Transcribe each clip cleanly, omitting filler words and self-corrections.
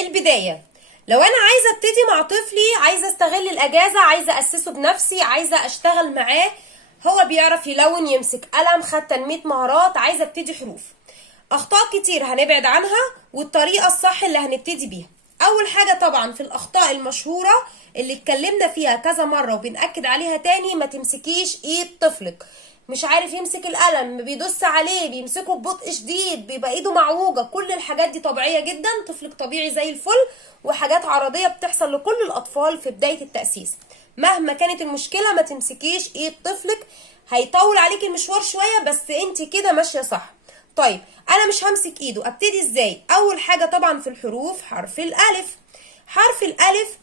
البداية. لو انا عايزة ابتدي مع طفلي، عايزة استغل الاجازة، عايزة اسسه بنفسي، عايزة اشتغل معاه، هو بيعرف يلون، يمسك قلم، خد تنمية مهارات، عايزة ابتدي حروف. اخطاء كتير هنبعد عنها، والطريقة الصح اللي هنبتدي بيها. اول حاجة طبعا في الاخطاء المشهورة اللي اتكلمنا فيها كذا مرة وبنأكد عليها تاني، ما تمسكيش ايد طفلك. مش عارف يمسك القلم، بيدوس عليه، بيمسكه ببطء شديد، بيبقى ايده معوجة. كل الحاجات دي طبيعية جدا، طفلك طبيعي زي الفل، وحاجات عرضية بتحصل لكل الاطفال في بداية التأسيس. مهما كانت المشكلة ما تمسكيش ايد طفلك، هيطول عليك المشوار شوية بس انت كده ماشية صح. طيب انا مش همسك ايده، ابتدي ازاي؟ اول حاجة طبعا في الحروف حرف الالف. حرف الالف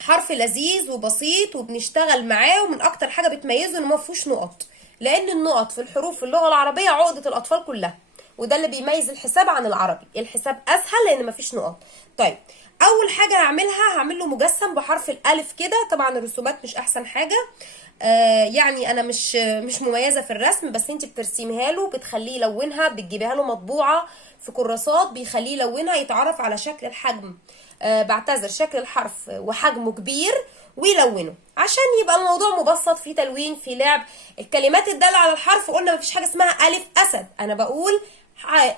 حرف لذيذ وبسيط وبنشتغل معاه، ومن اكتر حاجة بتميزه انه ما فيهوش نقط، لان النقط في الحروف في اللغة العربية عقدة الاطفال كلها، وده اللي بيميز الحساب عن العربي. الحساب اسهل لان ما فيش نقط. طيب اول حاجة هعمل له مجسم بحرف الالف كده. طبعا الرسومات مش احسن حاجة، يعني انا مش مميزة في الرسم، بس انت بترسميها له، بتخليه يلونها، بتجيبيها له مطبوعة في كراسات، بيخليه يلونها، يتعرف على شكل الحجم، بعتذر، شكل الحرف وحجمه كبير، ويلونه عشان يبقى الموضوع مبسط، في تلوين، في لعب. الكلمات الدالة على الحرف قلنا مفيش حاجة اسمها ألف أسد. أنا بقول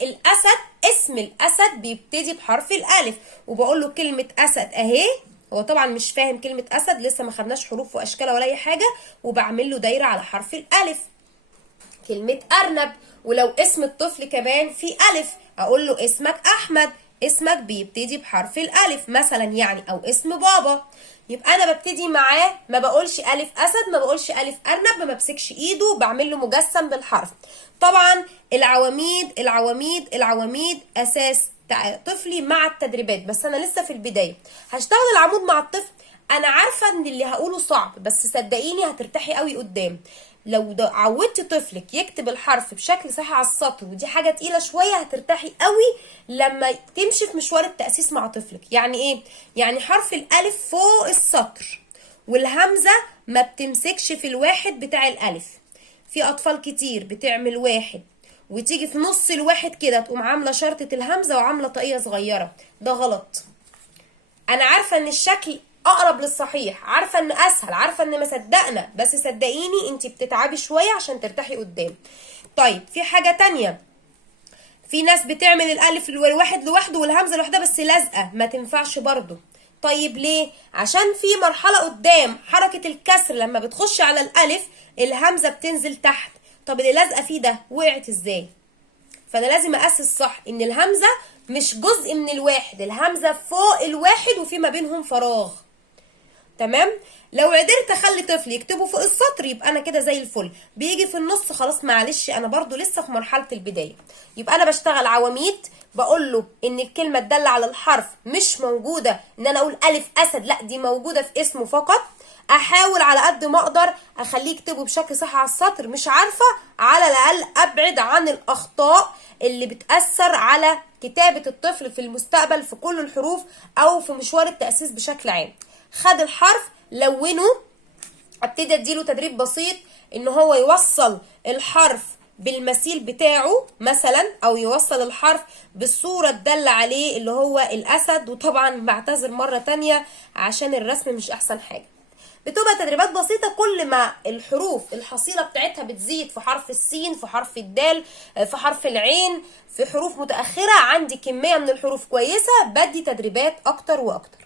الأسد، اسم الأسد بيبتدي بحرف الألف، وبقول له كلمة أسد أهي. هو طبعا مش فاهم كلمة أسد، لسه ما خدناش حروف وأشكال ولا أي حاجة، وبعمل له دايرة على حرف الألف. كلمة أرنب، ولو اسم الطفل كمان في ألف، أقول له اسمك أحمد، اسمك بيبتدي بحرف الألف مثلا يعني، أو اسم بابا. يبقى أنا ببتدي معاه، ما بقولش ألف أسد، ما بقولش ألف أرنب، ما بمسكش إيده، بعمل له مجسم بالحرف. طبعا العواميد أساس طفلي مع التدريبات، بس أنا لسه في البداية. هشتغل العمود مع الطفل. أنا عارفة إن اللي هقوله صعب، بس صدقيني هترتاحي قوي قدام. لو عودتي طفلك يكتب الحرف بشكل صحيح على السطر، ودي حاجه تقيله شويه، هترتاحي قوي لما تمشي في مشوار التاسيس مع طفلك. يعني ايه؟ يعني حرف الالف فوق السطر، والهمزه ما بتمسكش في الواحد بتاع الالف. في اطفال كتير بتعمل واحد وتيجي في نص الواحد كده تقوم عامله شرطه الهمزه وعامله طاقيه صغيره، ده غلط. انا عارفه ان الشكل اقرب للصحيح، عارفه ان اسهل، عارفه ان ما صدقنا، بس صدقيني انت بتتعبي شويه عشان ترتاحي قدام. طيب في حاجه تانية، في ناس بتعمل الالف الواحد لوحده والهمزه لوحدها بس لازقه، ما تنفعش برضو. طيب ليه؟ عشان في مرحله قدام حركه الكسر، لما بتخش على الالف الهمزه بتنزل تحت. طب اللي لازقه فيه ده وقعت ازاي؟ فانا لازم اسس صح ان الهمزه مش جزء من الواحد، الهمزه فوق الواحد وفي ما بينهم فراغ. تمام؟ لو قدرت اخلي طفل يكتبه فوق السطر يبقى انا كده زي الفل. بيجي في النص خلاص معلش، انا برضو لسه في مرحله البدايه. يبقى انا بشتغل عواميد، بقول له ان الكلمه الداله على الحرف مش موجوده ان انا اقول الف اسد، لا دي موجوده في اسمه فقط. احاول على قد ما اقدر اخليه يكتبه بشكل صح على السطر، مش عارفه على الاقل ابعد عن الاخطاء اللي بتاثر على كتابه الطفل في المستقبل في كل الحروف او في مشوار التاسيس بشكل عام. خد الحرف لونه، ابتدي اديله تدريب بسيط ان هو يوصل الحرف بالمثيل بتاعه مثلا، او يوصل الحرف بالصورة الدالة عليه اللي هو الاسد. وطبعا بعتذر مرة تانية عشان الرسم مش احسن حاجة. بتبقى تدريبات بسيطة، كل ما الحروف الحصيلة بتاعتها بتزيد، في حرف السين، في حرف الدال، في حرف العين، في حروف متأخرة، عندي كمية من الحروف كويسة، بدي تدريبات اكتر واكتر.